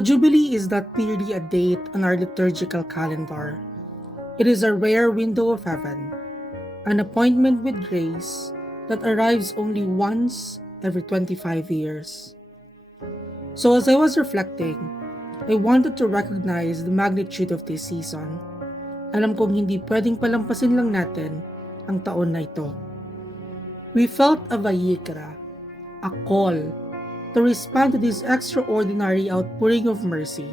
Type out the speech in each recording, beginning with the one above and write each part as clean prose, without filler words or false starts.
The Jubilee is not merely a date on our liturgical calendar. It is a rare window of heaven, an appointment with grace that arrives only once every 25 years. So as I was reflecting, I wanted to recognize the magnitude of this season. Alam kong hindi pwedeng palampasin lang natin ang taon na ito. We felt a vayikra, a call, to respond to this extraordinary outpouring of mercy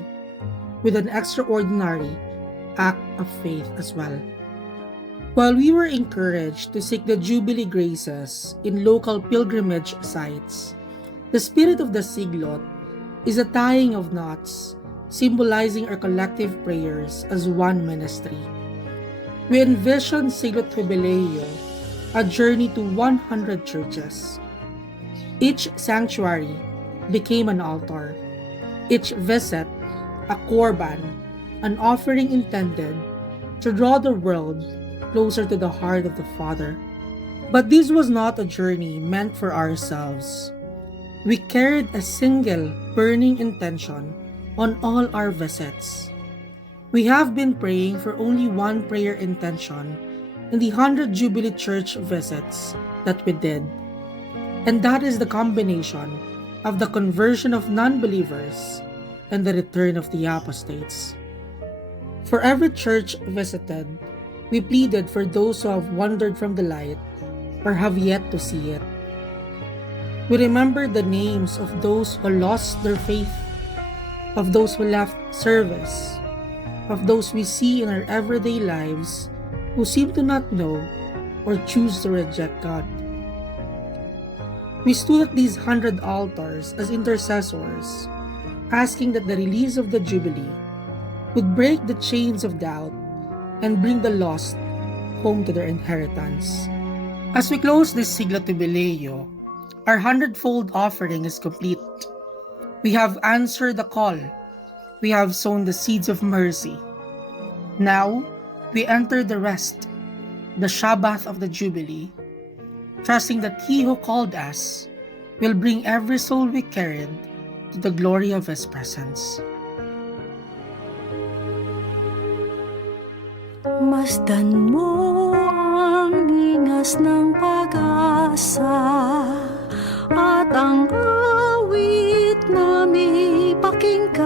with an extraordinary act of faith as well. While we were encouraged to seek the Jubilee graces in local pilgrimage sites, the spirit of the Siglot is a tying of knots, symbolizing our collective prayers as one ministry. We envision Siglot Jubileo, a journey to 100 churches. Each sanctuary became an altar. Each visit, a korban, an offering intended to draw the world closer to the heart of the Father. But this was not a journey meant for ourselves. We carried a single burning intention on all our visits. We have been praying for only one prayer intention in the 100 Jubilee Church visits that we did. And that is the combination of the conversion of non-believers and the return of the apostates. For every church visited, we pleaded for those who have wandered from the light or have yet to see it. We remembered the names of those who lost their faith, of those who left service, of those we see in our everyday lives who seem to not know or choose to reject God. We stood at these 100 altars as intercessors, asking that the release of the Jubilee would break the chains of doubt and bring the lost home to their inheritance. As we close this Siglo Jubileo, our 100-fold offering is complete. We have answered the call. We have sown the seeds of mercy. Now, we enter the rest, the Shabbat of the Jubilee, trusting that He who called us will bring every soul we carried to the glory of His presence. Masdan mo ang ingas ng pag-asa at ang awit na may pakinggan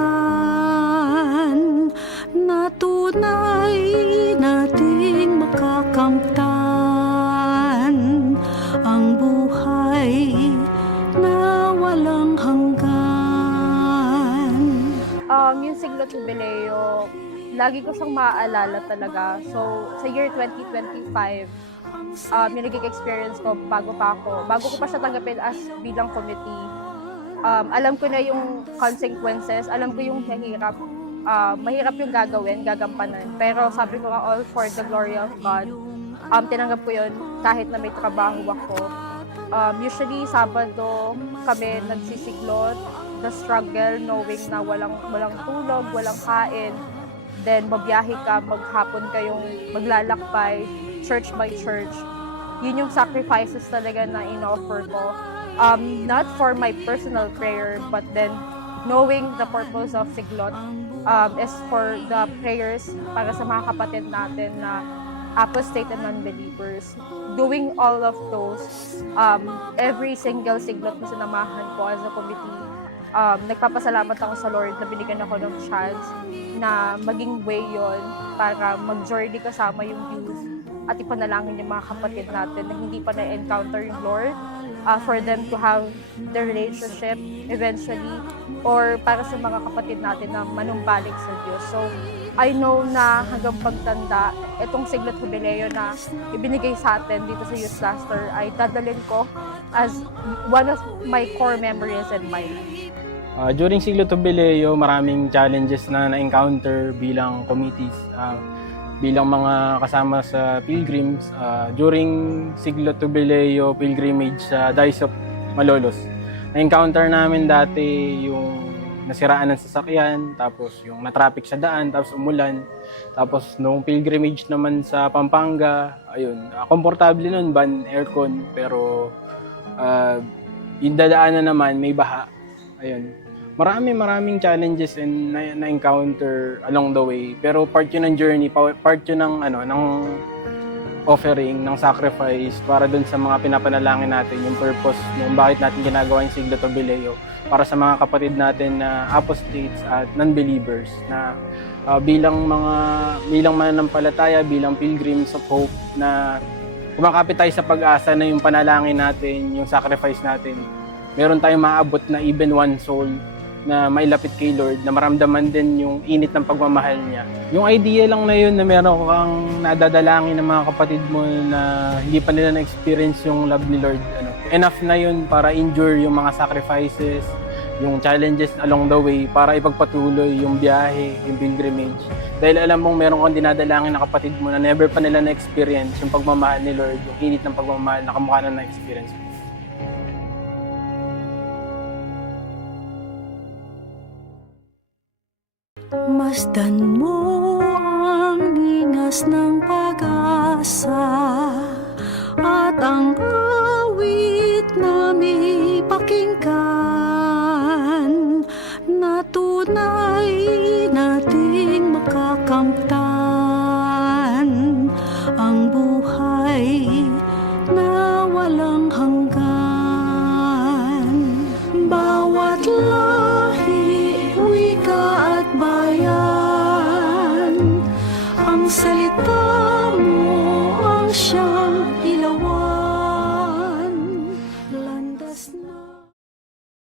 na tunay nating makakamtan ang buhay na walang hanggan. Yung Siglo Jubileo, lagi ko siyang maaalala talaga. So, sa year 2025, yung naging experience ko bago ko pa siya tanggapin as bilang committee. Alam ko na yung consequences, alam ko yung mahirap yung gagampanan. Pero sabi ko nga, all for the glory of God. Tinanggap ko yun kahit na may trabaho ako. Usually, Sabado kami nagsisiglot, the struggle, knowing na walang tulog, walang kain. Then, mabiyahe ka, maghapon kayong maglalakbay, church by church. Yun yung sacrifices talaga na in-offer ko. Not for my personal prayer, but then knowing the purpose of Siglot is for the prayers para sa mga kapatid natin na apostate and non-believers. Doing all of those, every single Siglot na sinamahan ko as a committee, nagpapasalamat ako sa Lord na binigyan ako ng chance na maging way yon para mag-journey kasama yung youth at ipanalangin yung mga kapatid natin na hindi pa na-encounter yung Lord, for them to have the relationship eventually, or para sa mga kapatid natin na manumbalik sa Diyos. So, I know na hanggang pagtanda, itong Siglo Jubileo na ibinigay sa atin dito sa Youth Cluster ay dadalhin ko as one of my core memories in my life. During Siglo Jubileo, maraming challenges na na-encounter bilang committees, bilang mga kasama sa pilgrims. During Siglo Jubileo pilgrimage sa Diocese of Malolos, na-encounter namin dati yung nasiraan ng sasakyan, tapos yung na-traffic sa daan, tapos umulan. Tapos nung pilgrimage naman sa Pampanga, ayun, komportable nun, van, aircon, pero yung dadaanan naman may baha. Ayun. maraming challenges and na-encounter along the way. Pero part yun ng journey, part yun ng, ng offering, ng sacrifice para dun sa mga pinapanalangin natin, yung purpose kung bakit natin ginagawa yung Siglo Tobileo para sa mga kapatid natin na apostates at non-believers na bilang mananampalataya, bilang pilgrims of hope na kumakapit tayo sa pag-asa na yung panalangin natin, yung sacrifice natin, meron tayong maabot na even one soul na mailapit kay Lord, na maramdaman din yung init ng pagmamahal niya. Yung idea lang na yun na meron kang nadadalangin ng mga kapatid mo na hindi pa nila na-experience yung love ni Lord, enough na yun para endure yung mga sacrifices, yung challenges along the way para ipagpatuloy yung biyahe, yung pilgrimage. Dahil alam mong meron kang dinadalangin na kapatid mo na never pa nila na-experience yung pagmamahal ni Lord, yung init ng pagmamahal na kamukha na na-experience mo. Masdan mo ang ningas ng pag-asa at ang awit na may pakinggan na tunay nating makakamtan ang buhay na walang hanggan. Bawat lahi, wika at bayan, ang salita mo